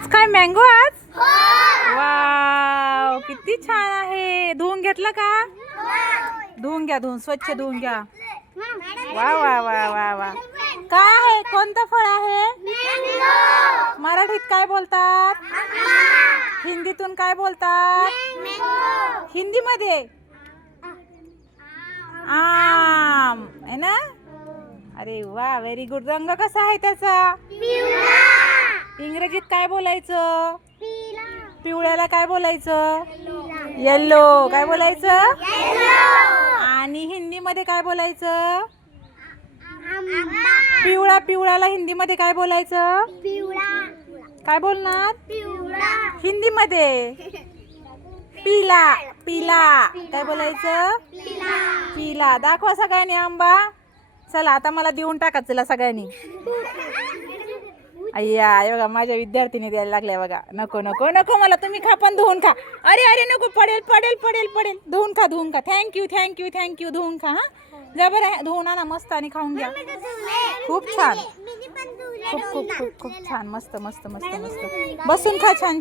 आज काय मँगो आज? वाव, किती छान आहे. धुवून घेतलं का? धुवून घ्या, स्वच्छ धुवून घ्या. वा वा वा वा वा. काय आहे? कोणतं फळ आहे? मराठीत काय बोलतात? हिंदीतून काय बोलतात? हिंदीमध्ये आम आहे ना. अरे वा, व्हेरी गुड. रंग कसा आहे त्याचा? इंग्रजीत काय बोलायचं? पिवळ्याला काय बोलायचं? येलो. काय बोलायचं? आणि हिंदीमध्ये काय बोलायचं? पिवळ्याला हिंदीमध्ये काय बोलायचं? काय बोलणार हिंदीमध्ये? पीला. काय बोलायचं? पीला. दाखवा सगळ्यांनी आंबा. चला आता मला देऊन टाका. चला सगळ्यांनी. अय्या, बघा माझ्या विद्यार्थिनी द्यायला लागल्या बघा. नको नको नको मला. तुम्ही खा पण धुवून खा. अरे नको. पडेल. धुवून खा. थँक्यू. धुवून खा. हा, जबर आहे. धुवून आणा मस्त आणि खाऊन घ्या. खूप छान. खूप छान. मस्त. बसून खा. छान.